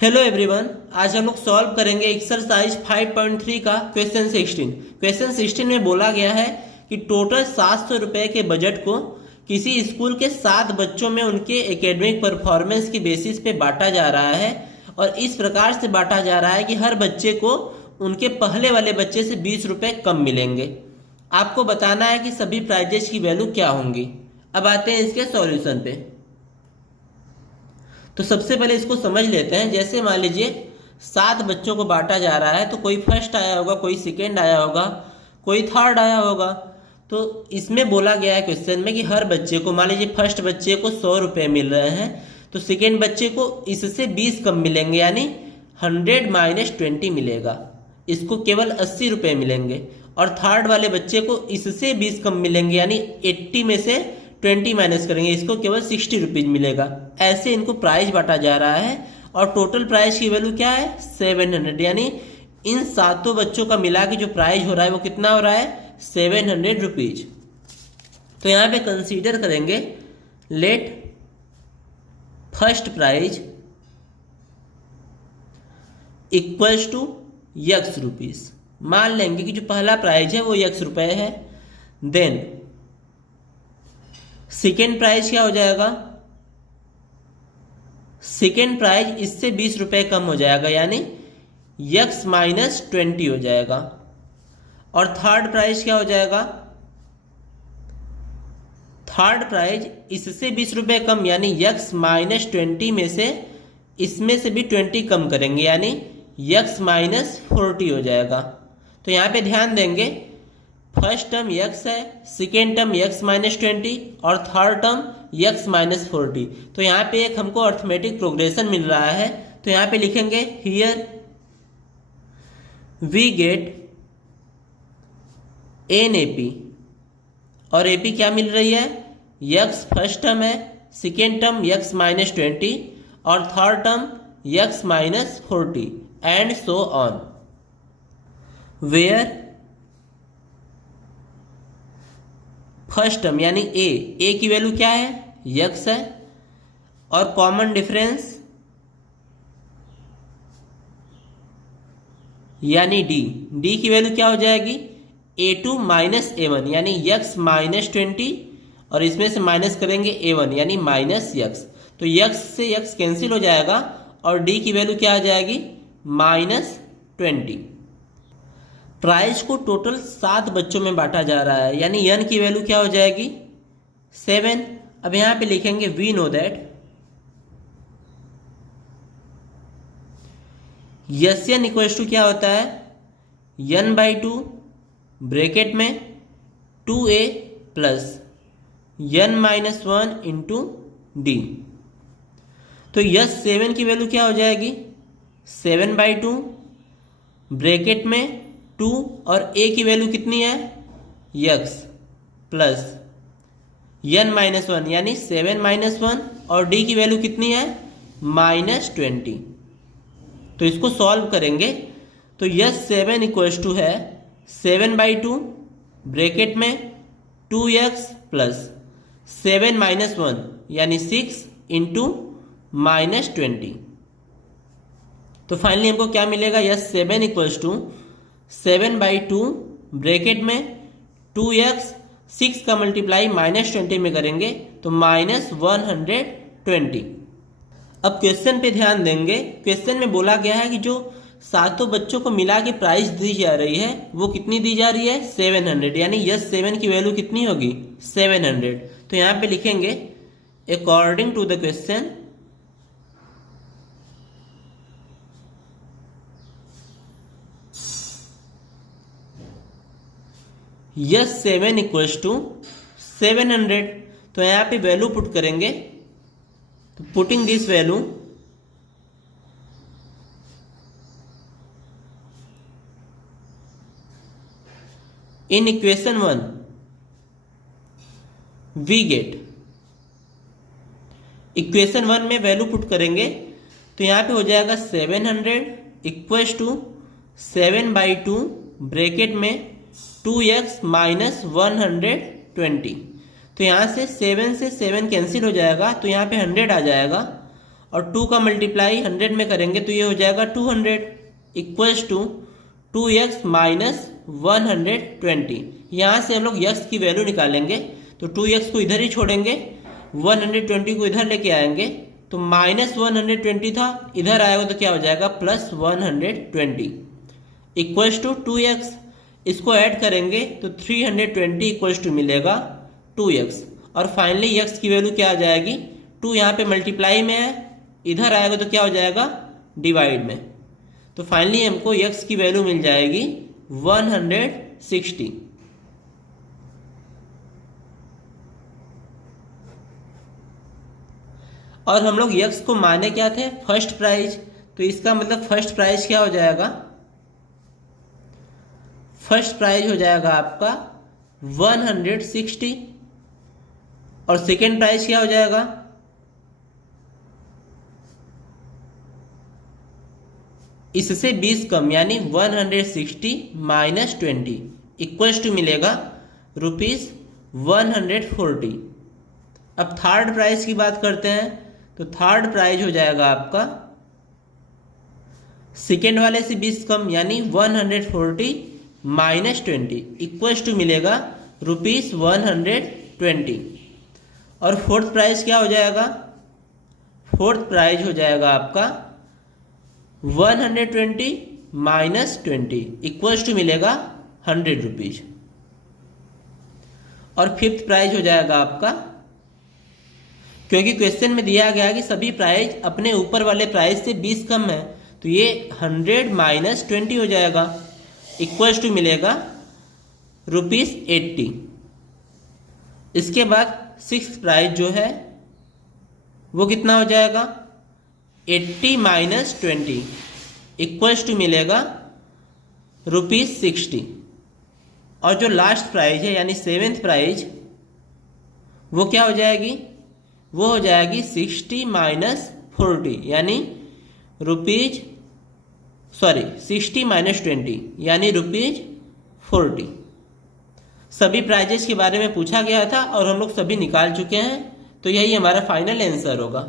Hello everyone, आज हम लोग सॉल्व करेंगे एक्सरसाइज 5.3 का क्वेश्चन 16। क्वेश्चन 16 में बोला गया है कि टोटल 700 रुपए के बजट को किसी स्कूल के 7 बच्चों में उनके एकेडमिक परफॉर्मेंस की बेसिस पे बांटा जा रहा है और इस प्रकार से बांटा जा रहा है कि हर बच्चे को उनके पहले वाले बच्चे से 20 रुपए कम मिलेंगे। आपको बताना है कि सभी प्राइजेस की वैल्यू क्या होंगी। अब आते हैं इसके सॉल्यूशन पे। तो सबसे पहले इसको समझ लेते हैं। जैसे मान लीजिए 7 बच्चों को बांटा जा रहा है, तो कोई फर्स्ट आया होगा, कोई सेकेंड आया होगा, कोई थर्ड आया होगा। तो इसमें बोला गया है क्वेश्चन में कि हर बच्चे को, मान लीजिए फर्स्ट बच्चे को 100 रुपये मिल रहे हैं, तो सेकेंड बच्चे को इससे 20 कम मिलेंगे, यानी 100 माइनस 20 मिलेगा, इसको केवल 80 रुपये मिलेंगे। और थर्ड वाले बच्चे को इससे 20 कम मिलेंगे, यानी 80 में से 20 माइनस करेंगे, इसको केवल 60 रुपीज मिलेगा। ऐसे इनको प्राइस बांटा जा रहा है और टोटल प्राइस की वैल्यू क्या है 700, यानी इन 7 बच्चों का मिला के जो प्राइस हो रहा है वो कितना हो रहा है 700 रुपीज। तो यहाँ पे कंसीडर करेंगे let first prize equals to x rupees. मान लेंगे कि जो पहला प्राइज है वो x रुपये है। देन सेकेंड प्राइज क्या हो जाएगा, सेकेंड प्राइज इससे 20 रुपये कम हो जाएगा, यानी x माइनस 20 हो जाएगा। और थर्ड प्राइज क्या हो जाएगा, थर्ड प्राइज इससे 20 रुपये कम, यानी x माइनस 20 में से इसमें से भी 20 कम करेंगे, यानी x माइनस 40 हो जाएगा। तो यहाँ पे ध्यान देंगे, फर्स्ट टर्म x है, सेकेंड टर्म x माइनस 20 और थर्ड टर्म x माइनस 40। तो यहाँ पे एक हमको अर्थमेटिक प्रोग्रेशन मिल रहा है। तो यहाँ पे लिखेंगे here we get an AP, और AP क्या मिल रही है, x फर्स्ट टर्म है, सेकेंड टर्म x माइनस 20 और third term x minus 40 and so on. Where first term यानी a की वैल्यू क्या है x है, और कॉमन डिफरेंस यानी d की वैल्यू क्या हो जाएगी a2 माइनस a1, यानी x माइनस 20 और इसमें से माइनस करेंगे a1 यानी माइनस x। तो x से x कैंसिल हो जाएगा और d की वैल्यू क्या आ जाएगी माइनस 20। प्राइस को टोटल 7 बच्चों में बांटा जा रहा है, यानी n की वैल्यू क्या हो जाएगी 7। अब यहां पे लिखेंगे we know that n equals to क्या होता है n/2 ब्रैकेट में 2a plus n-1 into d। तो 7 की वैल्यू क्या हो जाएगी 7/2 ब्रैकेट में 2 और a की वैल्यू कितनी है x प्लस n-1 यानी 7-1 और d की वैल्यू कितनी है -20। तो इसको सॉल्व करेंगे तो 7 इक्वल्स टू है 7/2 ब्रैकेट में 2x प्लस 7-1 यानी 6 इंटू -20। तो फाइनली हमको क्या मिलेगा 7 इक्वल्स टू 7/2 ब्रैकेट में 2x, 6 का मल्टीप्लाई -20 में करेंगे तो -120। अब क्वेश्चन पे ध्यान देंगे। क्वेश्चन में बोला गया है कि जो 7 बच्चों को मिला के प्राइस दी जा रही है वो कितनी दी जा रही है 700, यानी 7 की वैल्यू कितनी होगी 700। तो यहाँ पे लिखेंगे according to the question yes 7 equals to 700। तो यहाँ पे वैल्यू पुट करेंगे, तो putting this value in equation 1 we get, equation 1 में वैल्यू पुट करेंगे तो यहाँ पे हो जाएगा 700 इक्वल्स टू 7/2 ब्रैकेट में 2x माइनस 120। तो यहाँ से 7 कैंसिल हो जाएगा तो यहाँ पे 100 आ जाएगा और 2 का मल्टीप्लाई 100 में करेंगे तो ये हो जाएगा 200 इक्वल्स टू 2x माइनस 120। यहाँ से हम लोग x की वैल्यू निकालेंगे तो 2x को इधर ही छोड़ेंगे, 120 को इधर लेके आएंगे तो माइनस 120 था, इधर आएगा तो क्या हो जाएगा प्लस 120 इक्वल्स टू 2x। इसको ऐड करेंगे तो 320 इक्वल्स टू मिलेगा 2x। और फाइनली x की वैल्यू क्या आ जाएगी, 2 यहाँ पे मल्टीप्लाई में है, इधर आएगा तो क्या हो जाएगा डिवाइड में। तो फाइनली हमको x की वैल्यू मिल जाएगी 160। और हम लोग x को माने क्या थे, फर्स्ट प्राइज। तो इसका मतलब फर्स्ट प्राइज क्या हो जाएगा, फर्स्ट प्राइज हो जाएगा आपका 160 और सेकेंड प्राइज क्या हो जाएगा, इससे 20 कम यानी 160 माइनस 20 इक्वल्स टू मिलेगा ₹140। अब थर्ड प्राइज की बात करते हैं तो थर्ड प्राइज हो जाएगा आपका सेकेंड वाले से 20 कम यानी 140 माइनस 20 इक्वल्स टू मिलेगा ₹120। और फोर्थ प्राइज क्या हो जाएगा, फोर्थ प्राइज हो जाएगा आपका 120 माइनस 20 इक्वल्स टू मिलेगा ₹100। और फिफ्थ प्राइज हो जाएगा आपका, क्योंकि क्वेश्चन में दिया गया है कि सभी प्राइज अपने ऊपर वाले प्राइज से 20 कम है तो ये 100 माइनस 20 हो जाएगा इक्वल्स टू मिलेगा ₹80। इसके बाद सिक्स्थ प्राइज जो है वो कितना हो जाएगा 80 माइनस 20 इक्वल्स टू मिलेगा ₹60। और जो लास्ट प्राइज है यानी सेवेंथ प्राइज वो क्या हो जाएगी, वो हो जाएगी 60 माइनस 40 यानी 60 माइनस 20 यानी ₹40। सभी प्राइजेस के बारे में पूछा गया था और हम लोग सभी निकाल चुके हैं, तो यही हमारा फाइनल आंसर होगा।